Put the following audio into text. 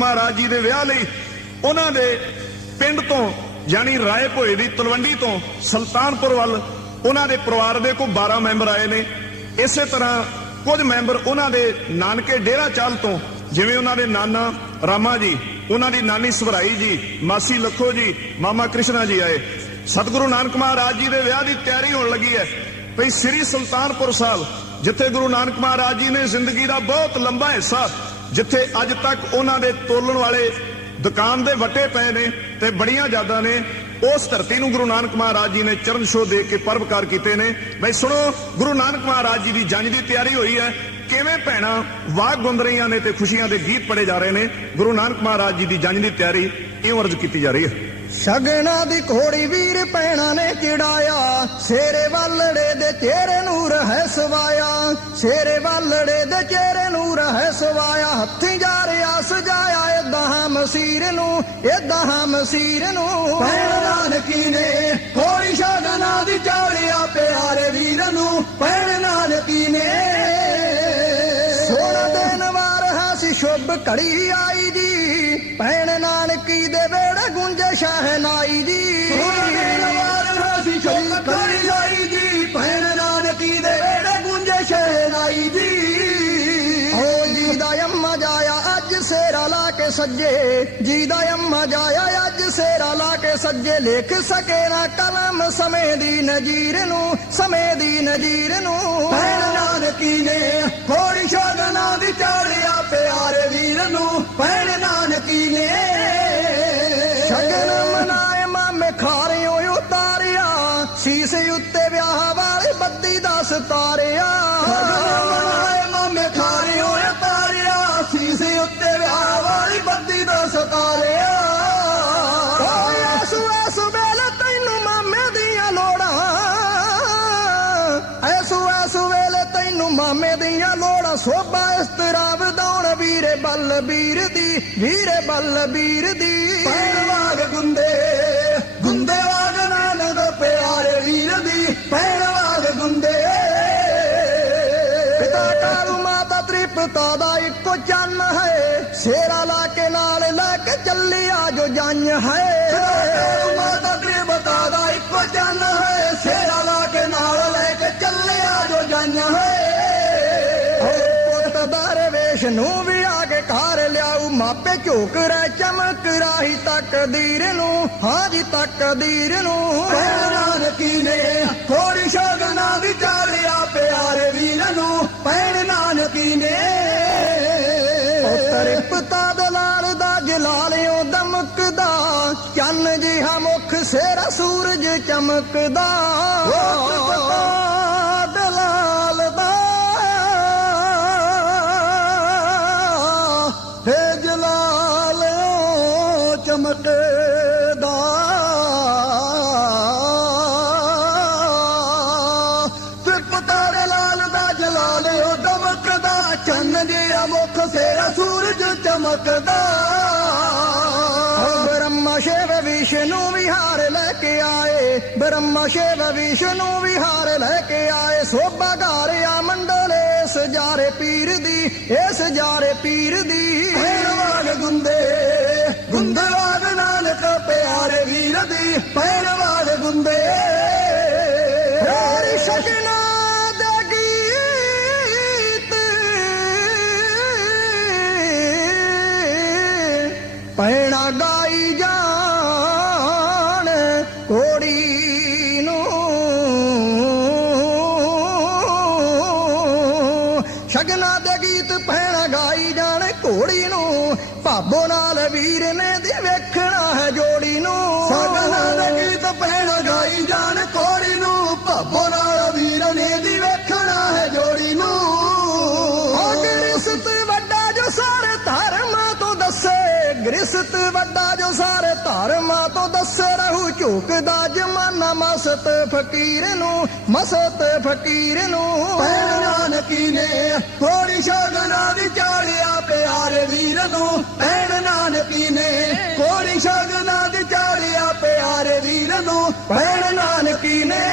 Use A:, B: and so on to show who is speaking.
A: ਮਹਾਰਾਜ ਜੀ ਦੇ ਵਿਆਹ ਲਈ ਉਹਨਾਂ ਦੇ ਪਿੰਡ ਤੋਂ, ਯਾਨੀ ਰਾਏ ਭੋਏ ਦੀ ਤਲਵੰਡੀ ਤੋਂ ਸੁਲਤਾਨਪੁਰ ਵੱਲ ਉਹਨਾਂ ਦੇ ਪਰਿਵਾਰ ਦੇ ਕੋਈ 12 ਮੈਂਬਰ ਆਏ ਨੇ। ਇਸੇ ਤਰ੍ਹਾਂ ਕੁਝ ਮੈਂਬਰ ਉਹਨਾਂ ਦੇ ਨਾਨਕੇ ਡੇਰਾ ਚਾਲ ਤੋਂ, ਜਿਵੇਂ ਉਹਨਾਂ ਦੇ ਨਾਨਾ ਰਾਮਾ ਜੀ, ਉਹਨਾਂ ਦੀ ਨਾਨੀ ਸਵਰਾਈ ਜੀ, ਮਾਸੀ ਲੱਖੋ ਜੀ, ਮਾਮਾ ਕ੍ਰਿਸ਼ਨਾ ਜੀ ਆਏ। ਸਤਿਗੁਰੂ ਨਾਨਕ ਮਹਾਰਾਜ ਜੀ ਦੇ ਵਿਆਹ ਦੀ ਤਿਆਰੀ ਹੋਣ ਲੱਗੀ ਹੈ। ਭਈ ਸ੍ਰੀ ਸੁਲਤਾਨਪੁਰ ਸਾਹਿਬ ਜਿੱਥੇ ਗੁਰੂ ਨਾਨਕ ਮਹਾਰਾਜ ਜੀ ਨੇ ਜ਼ਿੰਦਗੀ ਦਾ ਬਹੁਤ ਲੰਬਾ ਹਿੱਸਾ ਜਿੱਥੇ ਅੱਜ ਤੱਕ ਉਹਨਾਂ ਦੇ ਤੋਲਣ ਵਾਲੇ ਦੁਕਾਨ ਦੇ ਵੱਟੇ ਪਏ ਨੇ ਤੇ ਬੜੀਆਂ ਯਾਦਾਂ ਨੇ, ਉਸ ਧਰਤੀ ਨੂੰ ਗੁਰੂ ਨਾਨਕ ਮਹਾਰਾਜ ਜੀ ਨੇ ਚਰਨ ਛੋਹ ਦੇ ਕੇ ਪਰਵਕਾਰ ਕੀਤੇ ਨੇ। ਬਈ ਸੁਣੋ, ਗੁਰੂ ਨਾਨਕ ਮਹਾਰਾਜ ਜੀ ਦੀ ਜੰਜ ਦੀ ਤਿਆਰੀ ਹੋਈ ਹੈ। ਕਿਵੇਂ ਭੈਣਾਂ ਵਾਹ ਗੁੰਦ ਰਹੀਆਂ ਨੇ ਤੇ ਖੁਸ਼ੀਆਂ ਦੇ ਗੀਤ ਪੜੇ ਜਾ ਰਹੇ ਨੇ। ਗੁਰੂ ਨਾਨਕ ਮਹਾਰਾਜ ਜੀ ਦੀ ਜੰਜ ਦੀ ਤਿਆਰੀ ਇਉਂ ਅਰਜ਼ ਕੀਤੀ ਜਾ ਰਹੀ ਹੈ।
B: ਸ਼ਗਨਾਂ ਦੀ ਘੋੜੀ ਵੀਰ ਪੈਣਾ ਨੇ ਚੜਾਇਆ। ਸ਼ੇਰੇ ਵਾਲੜੇ ਦੇ ਚਿਹਰੇ ਨੂਰ ਰਹਿ ਸਵਾਇਆ। ਸ਼ੇਰੇ ਵਾਲੜੇ ਦੇ ਚਿਹਰੇ ਨੂਰ ਹੈ ਸਵਾਇਆ। ਹੱਥੀਂ ਜਾ ਰਿਆ ਸਜਾਇਆ, ਏਦਾਂ ਮਸੀਰ ਨੂੰ, ਏਦਾਂ ਮਸੀਰ ਨੂੰ।
C: ਪੈਣ ਨਾਨਕੀ ਨੇ
B: ਸ਼ੁਭ ਘੜੀ ਆਈ ਜੀ ਭੈਣ ਨਾਨਕੀ ਦੇ ਵੇੜੇ ਗੁੰਜੇ ਸ਼ਹਿਨਾਈ ਜੀ
C: ਵਾਰਾਣਸੀ ਚੋਕ ਕਰੀ ਜਾਈ ਜੀ ਪੈਣ ਨਾਨਕੀ ਦੇ ਵੇੜੇ ਗੁੰਜੇ ਸ਼ਹਿਨਾਈ ਜੀ
B: ਓ ਜੀ ਦਾ ਅੰਮਾ ਜਾਇਆ ਅੱਜ ਸੇਰਾ ਲਾ ਕੇ ਸੱਜੇ। ਜੀ ਦਾ ਅੰਮਾ ਜਾਇਆ ਅੱਜ ਸੇਰਾ ਲਾ ਕੇ ਸੱਜੇ। ਲਿਖ ਸਕੇ ਨਾ ਕਲਮ ਸਮੇਂ ਦੀ ਨਜੀਰ ਨੂੰ ਸਮੇਂ ਦੀ ਨਜੀਰ ਨੂੰ।
C: ਪੈਣ ਨਾਨਕੀ ਨੇ ਕੋੜੀ ਸ਼ਗਨਾਂ
B: ਸੀਸ ਉੱਤੇ ਵਿਆਹ ਵਾਲੀ ਬੱਦੀ ਦਾ ਸਤਾਰਿਆ।
C: ਮਨਾਏ ਮਾਮੇ ਖਾਰੇ ਹੋਏ ਤਾਰਿਆ। ਸੀਸੇ ਉੱਤੇ ਵਿਆਹ ਵਾਲੀ ਬੱਤੀ ਦਾ ਸਤਾਰਿਆ।
B: ਓਏ ਐਸ ਐਸ ਵੇਲੇ ਤੈਨੂੰ ਮਾਮੇ ਦੀਆਂ ਲੋੜਾਂ। ਐਸ ਐਸ ਵੇਲੇ ਤੈਨੂੰ ਮਾਮੇ ਦੀਆਂ ਲੋੜਾਂ। ਸੋਭਾ ਇਸ ਤਰ੍ਹਾਂ ਵਧਾਉਣ ਵੀਰੇ ਬੱਲ ਵੀਰ ਦੀ ਵੀਰੇ ਬੱਲ ਵੀਰ ਦੀ।
C: ਪੈਣ ਵਾਗ ਗੁੰਦੇ।
B: ਮਾਤਾ ਦਾ ਇੱਕੋ ਚੰਨ ਹੈ। ਸ਼ੇਰਾ ਲਾ ਕੇ ਨਾਲ ਲੈ ਕੇ ਚੱਲੀ ਆ ਜੋ ਜੰਨ ਹੈ।
C: ਮਾਤਾ ਤੇਰੇ ਦਾ ਇੱਕੋ ਚੰਨ ਹੈ। ਸ਼ੇਰਾ ਲਾ ਕੇ ਨਾਲ ਲੈ ਕੇ ਚੱਲਿਆ ਜੋ ਜਨ ਹੈ।
B: ਪੁੱਤ ਦਰਵੇਸ਼ ਨੂੰ ਵੀ ਆ ਕੇ ਘਰ ਲਿਆਉ ਮਾਪੇ ਝੋਕ ਰਹਿ ਚਮਕ ਰਾਹੀ ਤਕਦੀਰ ਨੂੰ। ਹਾਜੀ ਤਕਦੀਰ ਨੂੰ।
C: ਪੈਣ ਨਾਨਕੀ ਨੇ ਥੋੜੀ ਸ਼ਗਨਾਂ ਦੀ ਚਾੜਿਆ ਪਿਆਰੇ ਵੀਰ ਨੂੰ। ਪੈਣ ਨਾਨਕੀ ਨੇ
B: ਪੁੱਤਰ ਪਿਤਾ ਦਲਾਲ ਦਾ ਜਲਾਲਿਓ ਦਮਕਦਾ। ਚੰਨ ਜਿਹਾ ਮੁਖ ਸੇਰਾ ਸੂਰਜ ਚਮਕਦਾ। ਪਿਤਾ ਦਲਾਲ ਦਾ। ਫੇ ਜਲਾਲਿਓ ਚਮਕਦਾ
C: ਚੰਨ ਜਿਹਾ ਮੁਖ ਸੇਰਾ ਸੂਰਜ ਚਮਕਦਾ।
B: ਬ੍ਰਹਮਾ ਸ਼ਿਵ ਵਿਸ਼ਨੂੰ ਵਿਹਾਰ ਲੈ ਕੇ ਆਏ। ਬ੍ਰਹਮਾ ਸ਼ਿਵ ਵਿਸ਼ਨੂੰ ਵਿਹਾਰ ਲੈ ਕੇ ਆਏ। ਸੋਭਾ ਘਰ ਆ ਮੰਡਲੇ ਸਜਾਰੇ ਪੀਰ ਦੀ, ਇਸ ਜਾਰੇ ਪੀਰ ਦੀ।
C: ਪੈਣ ਗੁੰਦੇ ਗੁੰਦੇ ਵਾਗ ਨਾਨਕ, ਪਿਆਰੇ ਵੀਰ ਦੀ। ਪੈਣ ਗੁੰਦੇ,
B: ਹਰੀ ਸ਼ਕਨਾ ਪੈਣਾ ਗਾਈ ਜਾਣ ਕੋੜੀ ਨੂੰ। ਸ਼ਗਨਾ ਦੇ ਗੀਤ ਪੈਣਾ ਗਾਈ ਜਾਣ ਘੋੜੀ ਨੂੰ। ਭਾਬੋ ਨਾਲ ਵੀਰ ਨੇ ਦੇ ਵੇਖਣਾ ਹੈ ਜੋੜੀ ਨੂੰ।
C: ਸ਼ਗਨਾ ਦੇ ਗੀਤ ਪੈਣ
B: ਗ੍ਰਿਸਤ ਵੱਡਾ ਜੋ ਸਾਰੇ ਧਰਮਾਂ ਤੋਂ ਦੱਸੇ ਰਹੂ, ਝੁਕਦਾ ਜਮਾਨਾ ਮਸਤ ਫਕੀਰ ਨੂੰ, ਮਸਤ ਫਕੀਰ ਨੂੰ।
C: ਪੈਣ ਨਾਨਕੀ ਨੇ ਥੋੜੀ ਸ਼ਗਨਾਂ ਦੀ ਚਾੜਿਆ ਪਿਆਰੇ ਵੀਰ ਨੂੰ। ਭੈਣ ਨਾਨਕੀ ਨੇ ਕੋੜੀ ਸ਼ਗਨਾਂ ਦੀ ਚਾੜਿਆ ਪਿਆਰੇ ਵੀਰ ਨੂੰ। ਭੈਣ ਨਾਨਕੀ ਨੇ